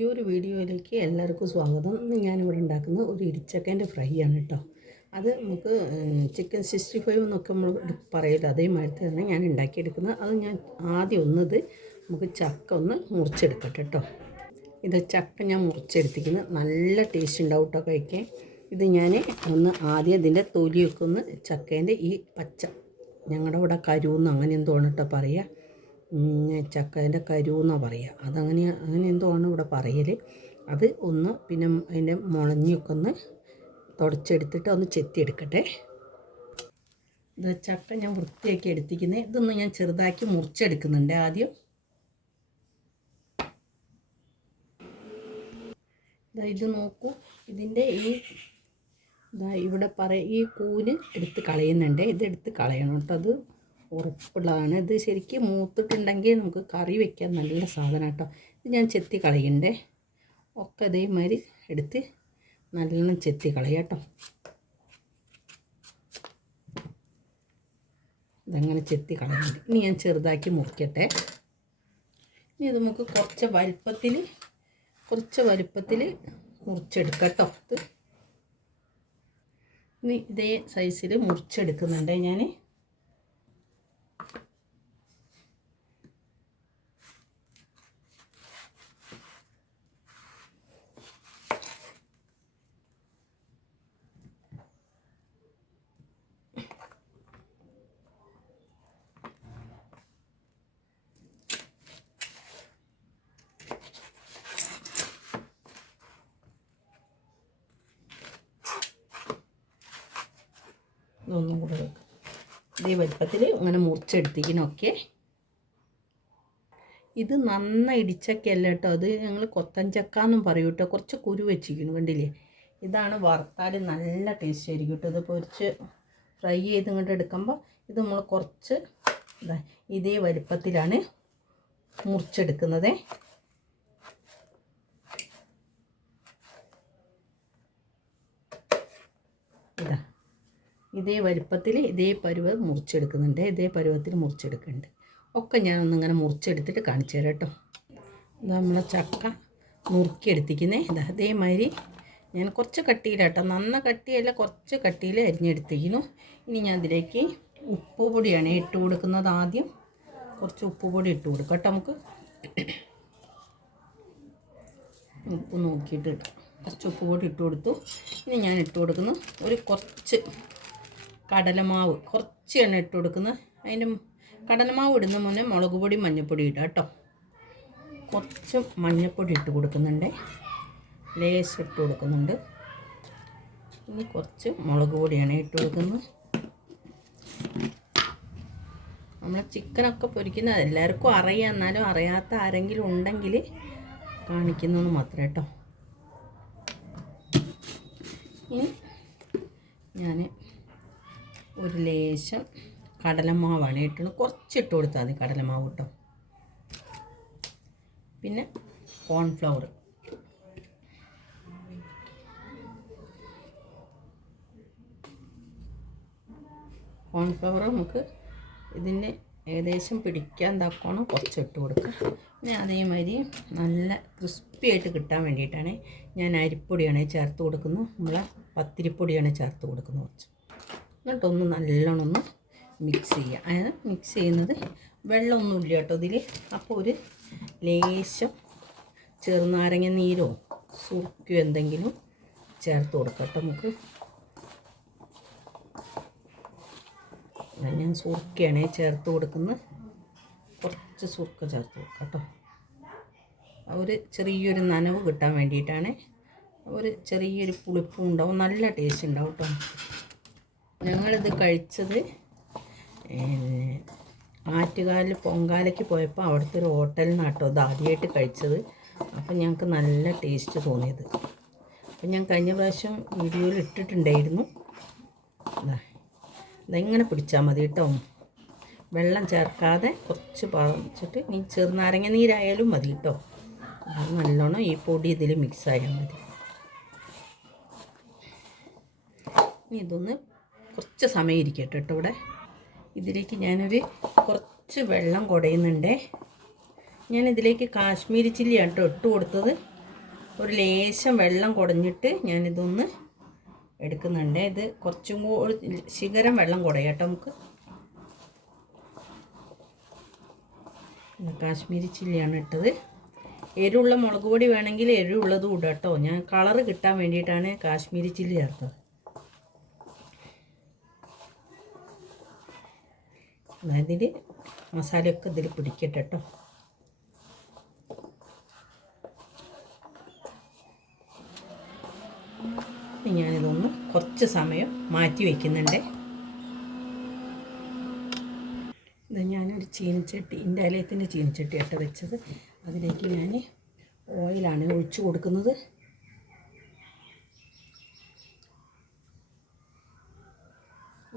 പുതിയൊരു വീഡിയോയിലേക്ക് എല്ലാവർക്കും സ്വാഗതം. ഇന്ന് ഞാനിവിടെ ഉണ്ടാക്കുന്ന ഒരു ഇടിച്ചക്കേന്റെ ഫ്രൈ ആണ് കേട്ടോ. അത് നമുക്ക് ചിക്കൻ സിക്സ്റ്റി ഫൈവ് എന്നൊക്കെ നമ്മൾ പറയില്ല അതേമാതിരി തന്നെ ഞാൻ ഉണ്ടാക്കിയെടുക്കുന്നത്. അത് ഞാൻ ആദ്യം ഒന്നത് നമുക്ക് ചക്ക ഒന്ന് മുറിച്ചെടുക്കട്ടെ കേട്ടോ. ഇത് ചക്ക ഞാൻ മുറിച്ചെടുത്തിരിക്കുന്നത് നല്ല ടേസ്റ്റ് ഉണ്ടാവും കേട്ടോ കഴിക്കാൻ. ഇത് ഞാൻ ഒന്ന് ആദ്യം ഇതിന്റെ തൊലിയൊക്കെ ഒന്ന് ചക്കേന്റെ ഈ പച്ച ഞങ്ങളുടെ ഇവിടെ കരുവെന്ന് അങ്ങനെ എന്തോ പറയുക. ചക്കേന്റെ കരു എന്നാണ് പറയുക അതങ്ങനെ അങ്ങനെ എന്തോ ആണ് ഇവിടെ പറയൽ അത് ഒന്ന് പിന്നെ അതിന്റെ മുളഞ്ഞൊക്കെ ഒന്ന് തുടച്ചെടുത്തിട്ട് ഒന്ന് ചെത്തിയെടുക്കട്ടെ. ഇത് ചക്ക ഞാൻ വൃത്തിയാക്കി എടുത്തിരിക്കുന്നത് ഇതൊന്ന് ഞാൻ ചെറുതാക്കി മുറിച്ചെടുക്കുന്നുണ്ട് ആദ്യം. ഇതാ നോക്കൂ. ഇതിന്റെ ഈ ഇവിടെ പറ ഈ കൂന് എടുത്ത് കളയുന്നുണ്ട്. ഇതെടുത്ത് കളയണം കേട്ടോ അത്. ഉറപ്പുള്ളതാണ്. ഇത് ശരിക്കും മൂത്തിട്ടുണ്ടെങ്കിൽ നമുക്ക് കറി വെക്കാൻ നല്ല സാധനം കേട്ടോ. ഇത് ഞാൻ ചെത്തി കളയണ്ടേ? ഒക്കെ അതേമാതിരി എടുത്ത് നല്ലോണം ചെത്തി കളയാം കേട്ടോ. ഇതങ്ങനെ ചെത്തി കളയുന്നുണ്ട് ഇനി ഞാൻ ചെറുതാക്കി മുറിക്കട്ടെ. ഇനി ഇത് നമുക്ക് കുറച്ച് വലുപ്പത്തിൽ കുറച്ച് വലുപ്പത്തിൽ മുറിച്ചെടുക്കാം കേട്ടോ. ഇത് ഇനി ഇതേ സൈസിൽ മുറിച്ചെടുക്കുന്നുണ്ട് ഞാൻ ഇതൊന്നും കൂടെ വെക്കാം. ഇതേ വലുപ്പത്തിൽ ഇങ്ങനെ മുറിച്ചെടുത്തിരിക്കണമൊക്കെ ഇത് നന്ന ഇടിച്ചക്കല്ല കേട്ടോ അത്? ഞങ്ങൾ കൊത്തഞ്ചക്ക എന്നും പറയും കേട്ടോ. കുറച്ച് കുരു വെച്ചിരിക്കുന്നു കണ്ടില്ലേ? ഇതാണ് വറുത്താൽ നല്ല ടേസ്റ്റ് ആയിരിക്കും കേട്ടോ. ഇത് പൊരിച്ച് ഫ്രൈ ചെയ്ത് ഇങ്ങോട്ട് എടുക്കുമ്പോൾ ഇത് നമ്മൾ കുറച്ച് ഇതേ വലുപ്പത്തിലാണ് മുറിച്ചെടുക്കുന്നത് ഇതാ ഇതേ വലുപ്പത്തിൽ ഇതേ പരുവം മുറിച്ചെടുക്കുന്നുണ്ട്. ഇതേ പരുവത്തിൽ മുറിച്ചെടുക്കുന്നുണ്ട്. ഒക്കെ ഞാനൊന്നിങ്ങനെ മുറിച്ചെടുത്തിട്ട് കാണിച്ചു തരാം കേട്ടോ. നമ്മളെ ചക്ക നുറുക്കിയെടുത്തിക്കുന്നേ ഇതാ അതേമാതിരി ഞാൻ കുറച്ച് കട്ടിയിലാട്ടോ നന്ന കട്ടിയല്ല കുറച്ച് കട്ടിയിൽ അരിഞ്ഞെടുത്തിരിക്കുന്നു. ഇനി ഞാൻ അതിലേക്ക് ഉപ്പ് പൊടിയാണ് ഇട്ട് കൊടുക്കുന്നത് ആദ്യം. കുറച്ച് ഉപ്പ് പൊടി ഇട്ട് കൊടുക്കാം കേട്ടോ നമുക്ക്. ഉപ്പ് നോക്കിയിട്ട് കുറച്ച് ഉപ്പ് പൊടി ഇട്ട് കൊടുത്തു. ഇനി ഞാൻ ഇട്ട് കൊടുക്കുന്നു ഒരു കുറച്ച് കടലമാവ്. കുറച്ച് എണ്ണ ഇട്ട് കൊടുക്കുന്നത് അതിന്റെ കടലമാവ് ഇടുന്ന മുന്നേ മുളക് പൊടി മഞ്ഞൾപ്പൊടി ഇടുക കേട്ടോ. കുറച്ച് മഞ്ഞൾപ്പൊടി ഇട്ട് കൊടുക്കുന്നുണ്ട്. ലേസ് ഇട്ട് കൊടുക്കുന്നുണ്ട്. ഇനി കുറച്ച് മുളക് പൊടിയാണ് ഇട്ട് കൊടുക്കുന്നത്. നമ്മൾ ചിക്കനൊക്കെ പൊരിക്കുന്നത് എല്ലാവർക്കും അറിയാം. എന്നാലും അറിയാത്ത ആരെങ്കിലും ഉണ്ടെങ്കിൽ കാണിക്കുന്നതെന്ന് മാത്രം കേട്ടോ. ഇനി ഞാൻ ഒരു ലേശം കടലമാവാണ് ഇട്ടുള്ളത് കുറച്ചിട്ട് കൊടുത്താൽ മതി കടലമാവ് കേട്ടോ. പിന്നെ കോൺഫ്ലവർ കോൺഫ്ലവർ നമുക്ക് ഇതിന് ഏകദേശം പിടിക്കാൻ തക്കോണം കുറച്ച് ഇട്ട് കൊടുക്കുക പിന്നെ അതേമാതിരി നല്ല ക്രിസ്പി ആയിട്ട് കിട്ടാൻ വേണ്ടിയിട്ടാണ് ഞാൻ അരിപ്പൊടിയാണ് ചേർത്ത് കൊടുക്കുന്നത്. നമ്മളെ പത്തിരിപ്പൊടിയാണ് ചേർത്ത് കൊടുക്കുന്നത് കുറച്ച്. എന്നിട്ടൊന്ന് നല്ലോണം ഒന്ന് മിക്സ് ചെയ്യുക. അതായത് മിക്സ് ചെയ്യുന്നത് വെള്ളമൊന്നുമില്ല കേട്ടോ ഇതിൽ അപ്പോൾ ഒരു ലേശം ചെറുനാരങ്ങ നീരോ സുർക്കോ എന്തെങ്കിലും ചേർത്ത് കൊടുക്കട്ടെ നമുക്ക്. ഞാൻ സുർക്കയാണ് ചേർത്ത് കൊടുക്കുന്നത്. കുറച്ച് സുർക്ക ചേർത്ത് കൊടുക്കാം കേട്ടോ. ഒരു ചെറിയൊരു നനവ് കിട്ടാൻ വേണ്ടിയിട്ടാണ്. ഒരു ചെറിയൊരു പുളിപ്പും ഉണ്ടാവും. നല്ല ടേസ്റ്റ് ഉണ്ടാവും കേട്ടോ. ഞങ്ങളിത് കഴിച്ചത് ആറ്റുകാലിൽ പൊങ്കാലയ്ക്ക് പോയപ്പോൾ അവിടുത്തെ ഒരു ഹോട്ടലിൽ നിന്നാട്ടോ ഇത് ആദ്യമായിട്ട് കഴിച്ചത്. അപ്പം ഞങ്ങൾക്ക് നല്ല ടേസ്റ്റ് തോന്നിയത്. അപ്പം ഞാൻ കഴിഞ്ഞ പ്രാവശ്യം വീഡിയോയിൽ ഇട്ടിട്ടുണ്ടായിരുന്നു. ഇതെങ്ങനെ പിടിച്ചാൽ മതി കേട്ടോ വെള്ളം ചേർക്കാതെ കുറച്ച് പറിച്ചിട്ട് നീ ചെറുനാരങ്ങ നീരായാലും മതി കേട്ടോ നല്ലോണം ഈ പൊടി ഇതിൽ മിക്സ് ആയാൽ മതി. ഇനി ഇതൊന്ന് കുറച്ച് സമയം ഇരിക്കട്ടെ കേട്ടോ ഇവിടെ. ഇതിലേക്ക് ഞാനൊരു കുറച്ച് വെള്ളം കുടയുന്നുണ്ടേ. ഞാൻ ഇതിലേക്ക് കാശ്മീരി ചില്ലിയാണ് കേട്ടോ ഇട്ട് കൊടുത്തത്. ഒരു ലേശം വെള്ളം കുടഞ്ഞിട്ട് ഞാനിതൊന്ന് എടുക്കുന്നുണ്ട്. ഇത് കുറച്ചും കൂടി ശിഖരം വെള്ളം കുടയട്ടോ നമുക്ക്. പിന്നെ കാശ്മീരി ചില്ലിയാണ് ഇട്ടത്. എരിവുള്ള മുളക് പൊടി വേണമെങ്കിൽ എരിവുള്ളതും ഇടാം കേട്ടോ. ഞാൻ കളറ് കിട്ടാൻ വേണ്ടിയിട്ടാണ് കാശ്മീരി ചില്ലി ചേർത്തത്. ഇതിൽ മസാലയൊക്കെ ഇതിൽ പിടിക്കട്ടെ കേട്ടോ ഞാനിതൊന്ന് കുറച്ച് സമയം മാറ്റി വയ്ക്കുന്നുണ്ട് ഇത് ഞാനൊരു ചീനച്ചട്ടി എന്റെ അലയത്തിന്റെ ചീനച്ചട്ടി ഇട്ട് വെച്ചത്. അതിലേക്ക് ഞാൻ ഓയിലാണ് ഒഴിച്ച് കൊടുക്കുന്നത്.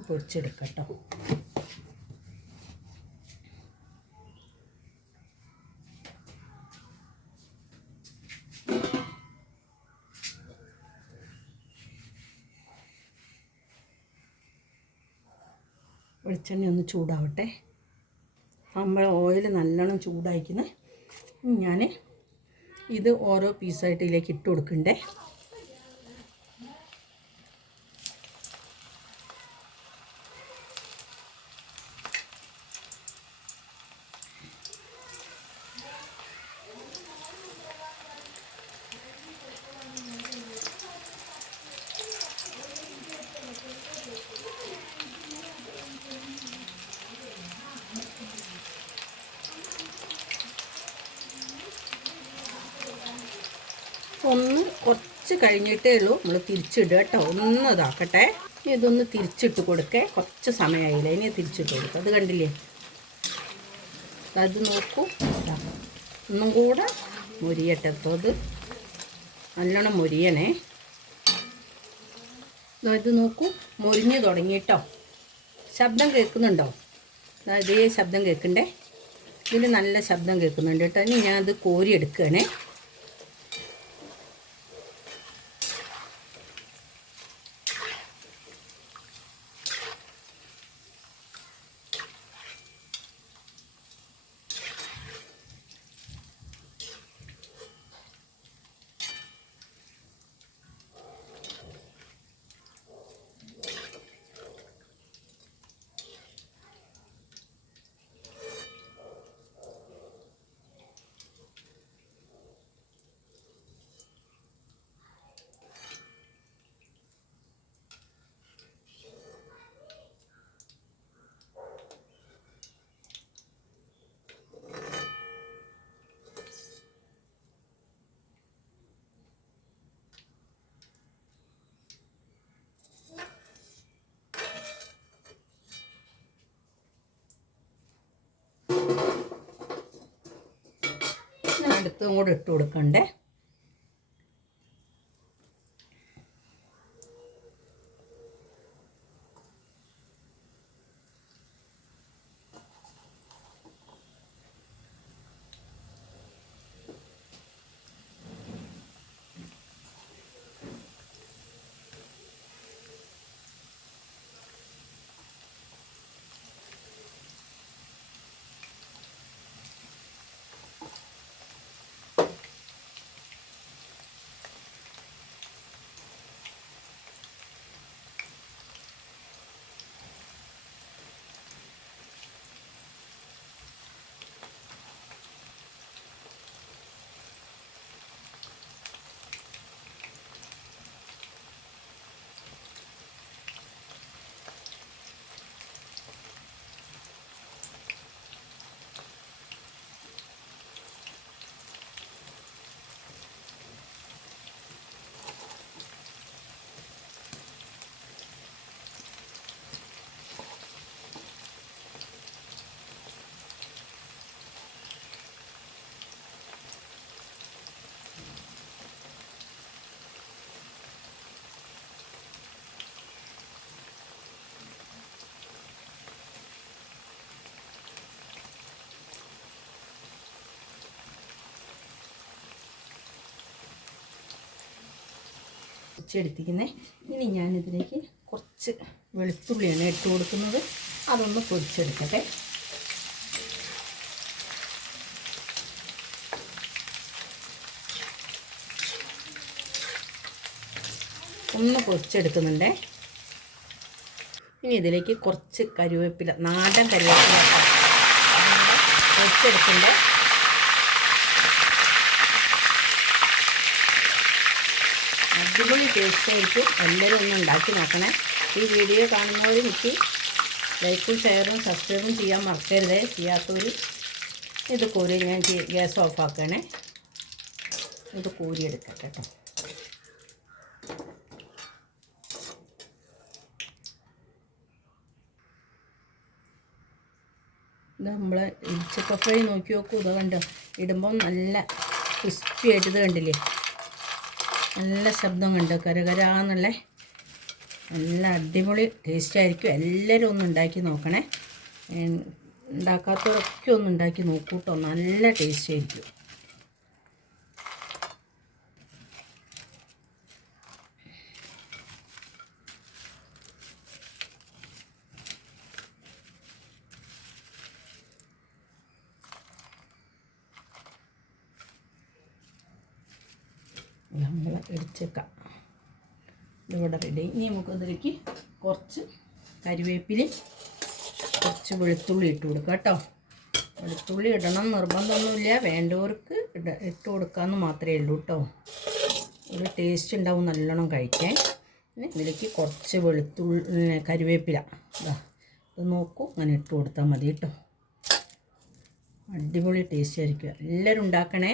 പൊടിച്ചെടുക്കട്ടോ. വെളിച്ചെണ്ണ ഒന്ന് ചൂടാവട്ടെ. നമ്മൾ ഓയിൽ നല്ലോണം ചൂടായിക്കുന്നത് ഞാൻ ഇത് ഓരോ പീസായിട്ട് ഇതിലേക്ക് ഇട്ട് കൊടുക്കണ്ടേ. ഒന്ന് കുറച്ച് കഴിഞ്ഞിട്ടേ ഉള്ളൂ. നമ്മൾ തിരിച്ചിടുക കേട്ടോ. ഒന്ന് ഇതാക്കട്ടെ. ഇതൊന്ന് തിരിച്ചിട്ട് കൊടുക്കേ. കുറച്ച് സമയമായില്ല ഇനി തിരിച്ചിട്ട് കൊടുക്കുക അത് കണ്ടില്ലേ? അത് നോക്കൂ. ഒന്നും കൂടെ മുരിയട്ടെ. അപ്പോൾ അത് നല്ലോണം മുരിയണേ. ഇത് നോക്കൂ. മുരിഞ്ഞ് തുടങ്ങിയിട്ടോ ശബ്ദം കേൾക്കുന്നുണ്ടോ? അതേ ശബ്ദം കേൾക്കണ്ടേ? ഇതിൽ നല്ല ശബ്ദം കേൾക്കുന്നുണ്ട് കേട്ടോ. ഇനി ഞാൻ അത് കോരി അടുത്തും കൂടെ ഇട്ട് കൊടുക്കണ്ടേ? പൊരിച്ചെടുത്തിരിക്കുന്നത് ഇനി ഞാനിതിലേക്ക് കുറച്ച് വെളുത്തുള്ളിയാണ് ഇട്ട് കൊടുക്കുന്നത്. അതൊന്ന് പൊരിച്ചെടുക്കട്ടെ ഒന്ന് പൊരിച്ചെടുക്കുന്നുണ്ടേ ഇനി ഇതിലേക്ക് കുറച്ച് കരുവേപ്പില നാടൻ കരുവേപ്പില കേട്ടോ. ടേസ്റ്റ് ആയിരിക്കും എല്ലാവരും ഒന്ന് ഉണ്ടാക്കി നോക്കണേ. ഈ വീഡിയോ കാണുന്നവർ എനിക്ക് ലൈക്കും ഷെയറും സബ്സ്ക്രൈബും ചെയ്യാൻ മറക്കരുതേ. ചെയ്യാത്തവർ ഇത് കോരി ഞാൻ ഗ്യാസ് ഓഫ് ആക്കണേ. ഇത് കോരിയെടുക്കാം കേട്ടോ. ഇത് നമ്മൾ ഇടിച്ചക്ക ഫ്രൈ നോക്കി നോക്കൂ. ഇത് കണ്ടോ? ഇടുമ്പം നല്ല ക്രിസ്പി ആയിട്ട് ഇത് കണ്ടില്ലേ? നല്ല ശബ്ദം കണ്ടോ? കരകരാന്നുള്ള നല്ല അടിപൊളി ടേസ്റ്റ് ആയിരിക്കും. എല്ലാവരും ഒന്ന് ഉണ്ടാക്കി നോക്കണേ. ഉണ്ടാക്കാത്തവരൊക്കെ ഒന്ന് ഉണ്ടാക്കി നോക്കൂട്ടോ. നല്ല ടേസ്റ്റ് ആയിരിക്കും നമ്മൾ ഇടിച്ചേക്കാം ഇതിവിടെ റെഡി ഇനി നമുക്ക് അതിലേക്ക് കുറച്ച് കരിവേപ്പിൽ കുറച്ച് വെളുത്തുള്ളി ഇട്ട് കൊടുക്കുക കേട്ടോ. വെളുത്തുള്ളി ഇടണം നിർബന്ധമൊന്നുമില്ല. വേണ്ടവർക്ക് ഇട ഇട്ട് കൊടുക്കാമെന്ന് മാത്രമേ ഉള്ളൂ കേട്ടോ. ഒരു ടേസ്റ്റ് ഉണ്ടാവും നല്ലോണം കഴിക്കാൻ. പിന്നെ ഇതിലേക്ക് കുറച്ച് വെളുത്തുള്ളി കരിവേപ്പില. ഇതാ ഇത് നോക്കൂ. അങ്ങനെ ഇട്ട് കൊടുത്താൽ മതി കേട്ടോ. അടിപൊളി ടേസ്റ്റ് ആയിരിക്കും. എല്ലാവരും ഉണ്ടാക്കണേ.